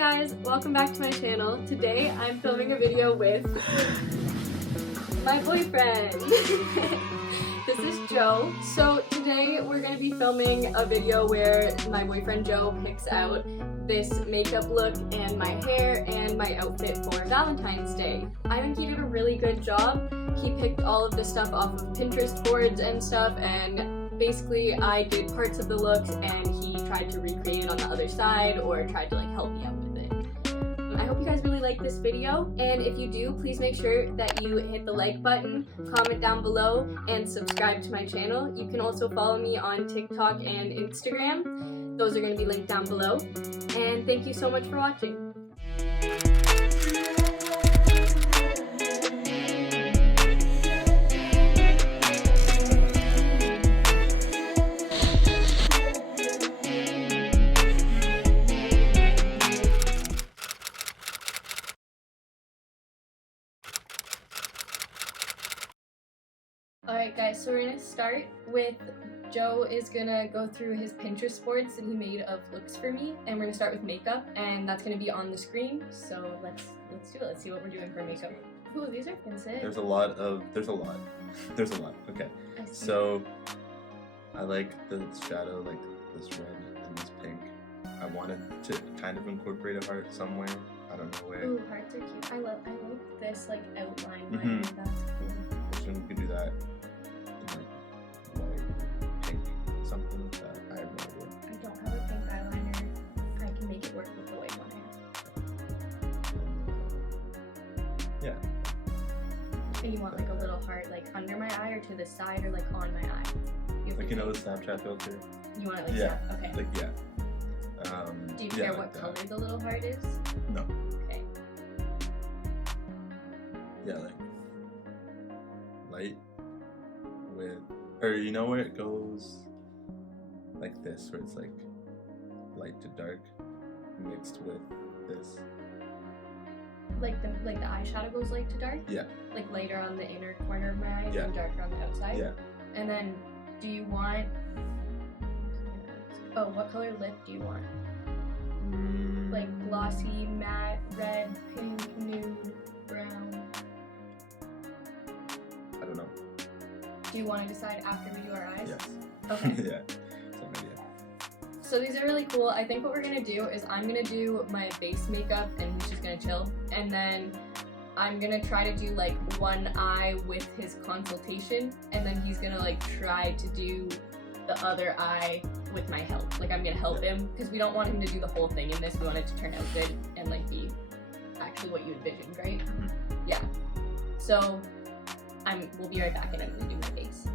guys, welcome back to my channel. Today I'm filming a video with my boyfriend. This is Joe. So today we're going to be filming a video where my boyfriend Joe picks out this makeup look and my hair and my outfit for Valentine's Day. I think he did a really good job. He picked all of the stuff off of Pinterest boards and stuff, and basically I did parts of the looks and he tried to recreate it on the other side or tried to help me out with it. I hope you guys really like this video, and if you do, please make sure that you hit the like button, comment down below, and subscribe to my channel. You can also follow me on TikTok and Instagram. Those are going to be linked down below. And thank you so much for watching. Alright guys, so we're gonna start with Joe is gonna go through his Pinterest boards that he made of looks for me, and we're gonna start with makeup, and that's gonna be on the screen. So let's do it. Let's see what we're doing for makeup. Ooh, these are fancy. There's a lot. Okay. So I like the shadow, like this red and this pink. I wanted to kind of incorporate a heart somewhere. I don't know where. Ooh, hearts are cute. I like this outline line. That's cool. You could do that in white, pink, something like that. I have no idea. I don't have a pink eyeliner. I can make it work with the white one I have. Yeah. And you want a little heart under my eye or to the side or on my eye? You know the Snapchat filter? You want it yeah. Okay. Yeah. Do you care what color the little heart is? No. Okay. Yeah, light with, or you know where it goes like this, where it's light to dark mixed with this. Like the eyeshadow goes light to dark? Yeah. Lighter on the inner corner of my eye yeah. and darker on the outside? Yeah. And then do you want, what color lip do you want? Glossy, matte, red, pink, nude, brown? I don't know. Do you want to decide after we do our eyes? Yes. Okay. Yeah. Same idea. So these are really cool. I think what we're gonna do is I'm gonna do my base makeup and he's just gonna chill. And then I'm gonna try to do one eye with his consultation, and then he's gonna try to do the other eye with my help. I'm gonna help him because we don't want him to do the whole thing in this. We want it to turn out good and be actually what you envisioned, right? Mm-hmm. Yeah. So we'll be right back and I'm gonna do my face.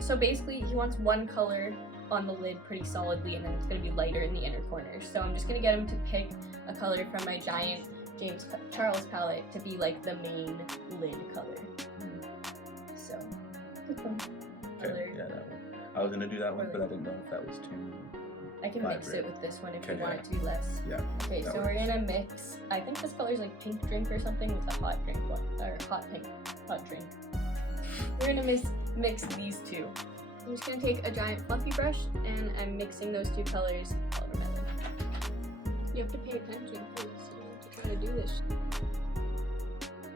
So basically he wants one color on the lid pretty solidly, and then it's going to be lighter in the inner corners. So I'm just going to get him to pick a color from my giant James Charles palette to be the main lid color. So, okay, yeah, that one. I was going to do that one, but I didn't know if that was too I can vibrant. mix it with this one if you Okay, want it to be less. Yeah. Okay, so we're going to mix, I think this color's pink drink or something with a hot drink one, or hot drink. We're going to mix these two. I'm just going to take a giant fluffy brush and I'm mixing those two colors all over my lid. You have to pay attention please. You have to try to do this.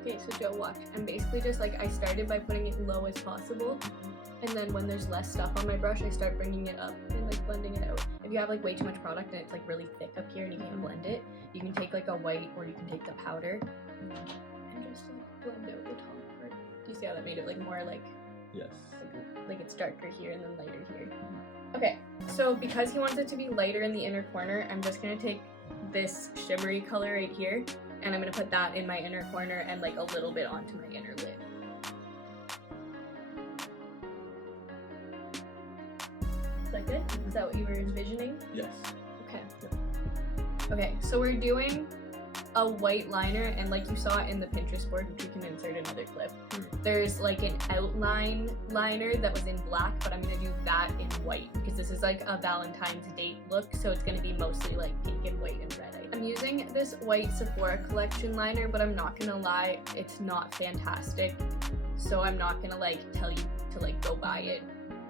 Okay, so Joe, watch. I'm basically just I started by putting it low as possible, and then when there's less stuff on my brush, I start bringing it up and blending it out. If you have way too much product and it's really thick up here and you can't blend it, you can take a white or you can take the powder and just blend out the top part. Do you see how that made it more Yes. it's darker here and then lighter here. Okay, so because he wants it to be lighter in the inner corner, I'm just gonna take this shimmery color right here, and I'm gonna put that in my inner corner and a little bit onto my inner lid. Is that good? Is that what you were envisioning? Yes. Okay. Okay, so we're doing a white liner, and like you saw in the Pinterest board, which we can insert another clip, there's like an outline liner that was in black, but I'm gonna do that in white because this is like a Valentine's date look, so it's gonna be mostly like pink and white and red. I'm using this white Sephora collection liner, but I'm not gonna lie, it's not fantastic, so I'm not gonna like tell you to like go buy it.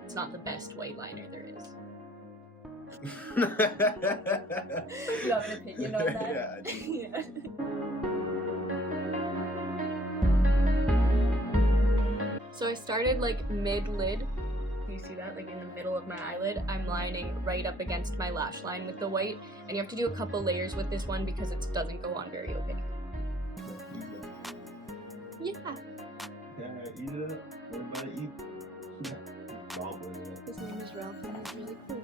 It's not the best white liner there is. You have an opinion on that? Yeah, I do. Yeah. So I started like mid-lid. Do you see that? Like in the middle of my eyelid. I'm lining right up against my lash line with the white. And you have to do a couple layers with this one because it doesn't go on very opaque. Yeah. Yeah, eat it up. What about eat? His name is Ralph and he's really cool.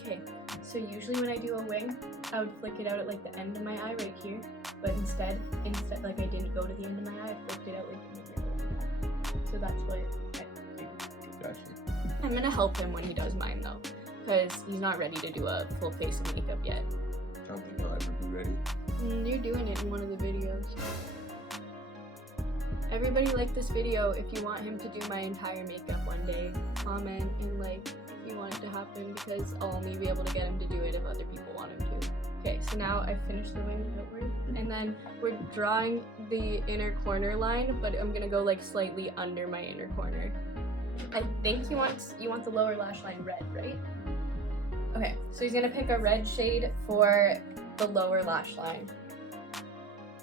Okay, so usually when I do a wing, I would flick it out at like the end of my eye right here. But instead like I didn't go to the end of my eye, I flicked it out like in the middle. So that's what I do. Gotcha. I'm gonna help him when he does mine though, because he's not ready to do a full face of makeup yet. I don't think he'll ever be ready. You're doing it in one of the videos. Everybody like this video. If you want him to do my entire makeup one day, comment and like if you want it to happen, because I'll only be able to get him to do it if other people want him to. Okay, so now I've finished the wing outward, and then we're drawing the inner corner line, but I'm gonna go like slightly under my inner corner. I think you want the lower lash line red, right? Okay, so he's gonna pick a red shade for the lower lash line.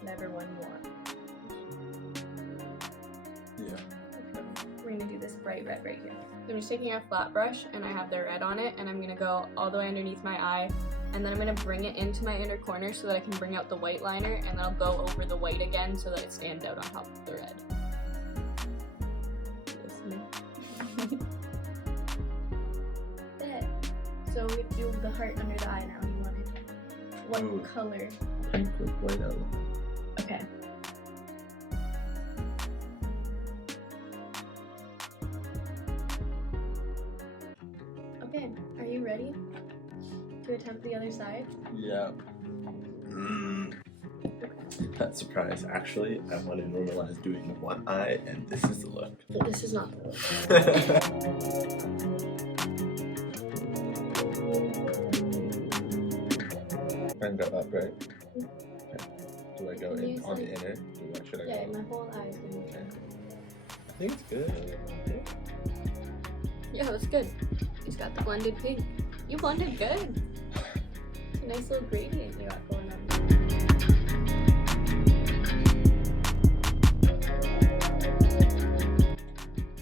Whatever one you want. Yeah. We're gonna do this bright red right here. So I'm just taking a flat brush and I have the red on it, and I'm gonna go all the way underneath my eye, and then I'm gonna bring it into my inner corner so that I can bring out the white liner, and then I'll go over the white again so that it stands out on top of the red. There. So we have to do the heart under the eye now. You want it? What color? Pink with white outline. Okay. Okay, are you ready to attempt the other side? Yeah. That surprise. Actually, I want to normalize doing one eye, and this is the look. But this is not the look. And go up, right? Okay. Do I go in on the inner? Should I Yeah, go? my whole eye is going to be Okay. I think it's good. Yeah, that's good. He's got the blended pink. You blended good. It's a nice little gradient you got going on.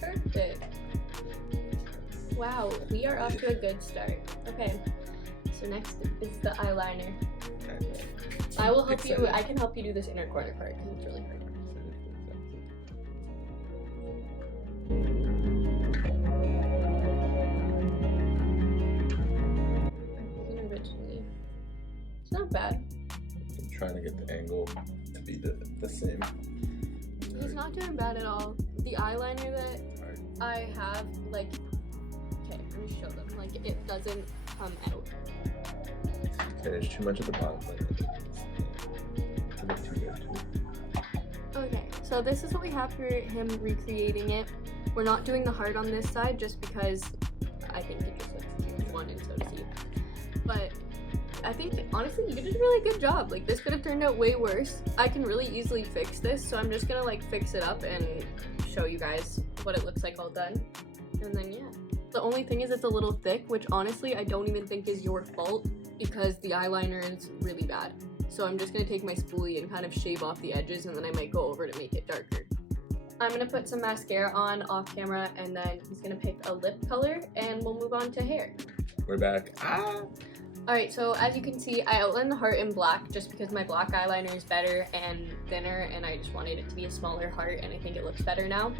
Perfect. Wow, we are off to a good start. Okay, so next is the eyeliner. Okay. I will help you. Excited. I can help you do this inner corner part because it's really hard. Originally, it's not bad. I'm trying to get the angle to be the same. He's not doing bad at all. The eyeliner that I have, like, okay, let me show them. Like, it doesn't come out. Okay, there's too much at the bottom. But it's a bit too good. Okay, so this is what we have for him recreating it. We're not doing the heart on this side just because I think it just looks cute. We wanted so to see. But I think, honestly, you did a really good job. Like, this could have turned out way worse. I can really easily fix this, so I'm just gonna, like, fix it up and show you guys what it looks like all done. And then, yeah. The only thing is it's a little thick, which honestly I don't even think is your fault because the eyeliner is really bad. So I'm just gonna take my spoolie and kind of shave off the edges, and then I might go over to make it darker. I'm gonna put some mascara on off camera, and then he's gonna pick a lip color, and we'll move on to hair. We're back. Alright, so as you can see, I outlined the heart in black just because my black eyeliner is better and thinner, and I just wanted it to be a smaller heart, and I think it looks better now.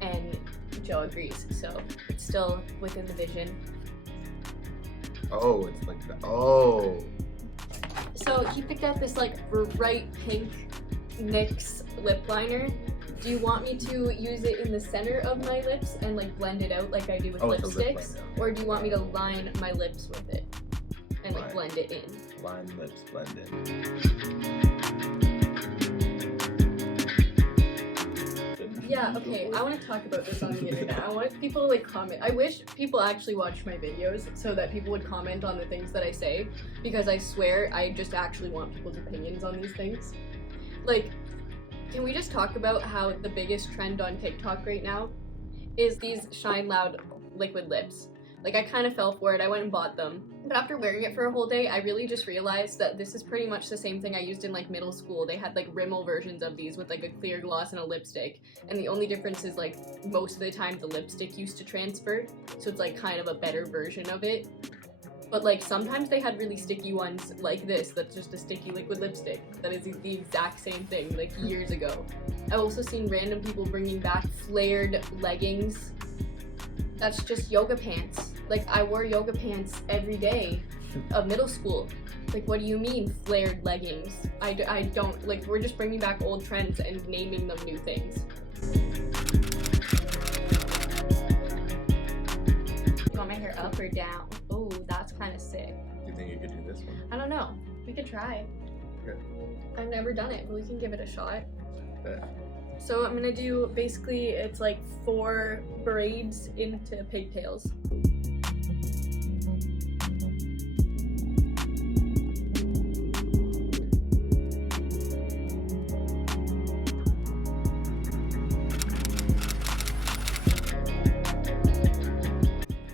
And Joe agrees, so it's still within the vision. Oh, it's like that. Oh. So he picked out this like bright pink NYX lip liner. Do you want me to use it in the center of my lips and like blend it out like I do with Oh, it's a lip lipsticks? liner. Or do you want me to line my lips with it and like blend it in? Line lips, blend in. Yeah, okay, I want to talk about this on the internet. I want people to like comment. I wish people actually watched my videos so that people would comment on the things that I say, because I swear I just actually want people's opinions on these things. Like, can we just talk about how the biggest trend on TikTok right now is these Shine Loud liquid lips? Like, I kind of fell for it. I went and bought them. But after wearing it for a whole day, I really just realized that this is pretty much the same thing I used in like middle school. They had like Rimmel versions of these with like a clear gloss and a lipstick. And the only difference is like most of the time the lipstick used to transfer. So it's like kind of a better version of it. But like sometimes they had really sticky ones like this, that's just a sticky liquid lipstick. That is the exact same thing, like years ago. I've also seen random people bringing back flared leggings. That's just yoga pants. Like, I wore yoga pants every day of middle school. Like, what do you mean, flared leggings? I don't, like, we're just bringing back old trends and naming them new things. You want my hair up or down? Oh, that's kind of sick. Do you think you could do this one? I don't know. We could try. Okay. I've never done it, but we can give it a shot. Yeah. So I'm gonna do, basically, it's like 4 braids into pigtails.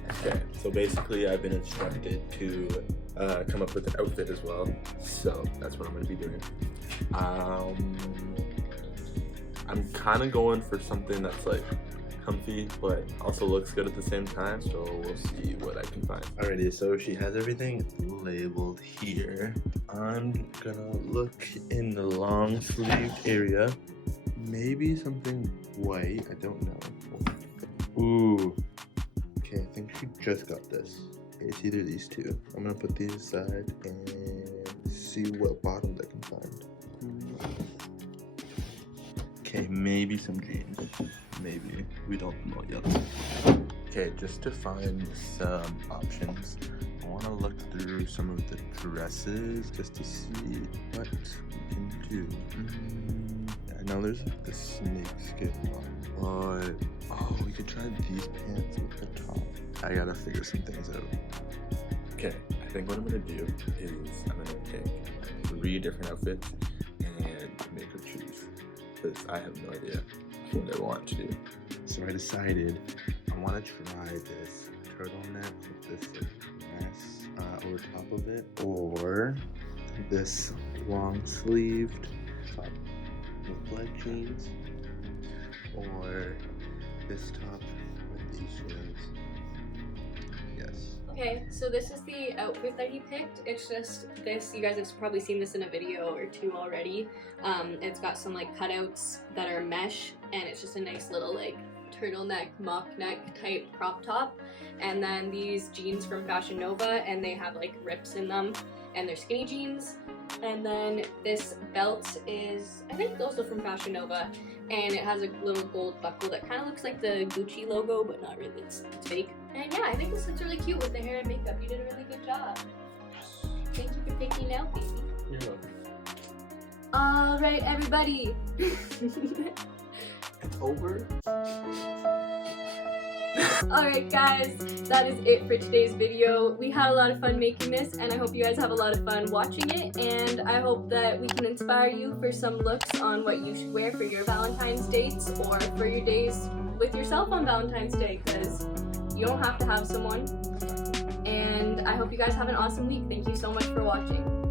Okay, so basically I've been instructed to come up with an outfit as well. So that's what I'm gonna be doing. I'm kind of going for something that's like comfy, but also looks good at the same time. So we'll see what I can find. Alrighty, so she has everything labeled here. I'm gonna look in the long sleeve area. Maybe something white, I don't know. Ooh, okay, I think she just got this. It's either these two. I'm gonna put these aside and see what bottoms I can find. Okay, maybe some jeans. Maybe. We don't know yet. Okay, just to find some options, I want to look through some of the dresses just to see what we can do. I know there's like the snake skin one, but oh, we could try these pants with the top. I gotta figure some things out. Okay, I think what I'm gonna do is I'm gonna pick 3 different outfits and make her choose, because I have no idea what I want to do. So I decided I want to try this turtleneck with this like, mess over top of it, or this long sleeved top with black jeans, or this top with these jeans. Yes. Okay, so this is the outfit that he picked. It's just this, you guys have probably seen this in a video or 2 already. It's got some like cutouts that are mesh, and it's just a nice little like turtleneck, mock neck type crop top. And then these jeans from Fashion Nova, and they have like rips in them, and they're skinny jeans. And then this belt is, I think, also from Fashion Nova, and it has a little gold buckle that kind of looks like the Gucci logo, but not really, it's fake. And yeah, I think this looks really cute with the hair and makeup. You did a really good job. Thank you for picking out, baby. You're welcome. Alright, everybody. It's over. Alright guys, that is it for today's video. We had a lot of fun making this, and I hope you guys have a lot of fun watching it, and I hope that we can inspire you for some looks on what you should wear for your Valentine's dates, or for your days with yourself on Valentine's Day, because you don't have to have someone. And I hope you guys have an awesome week. Thank you so much for watching.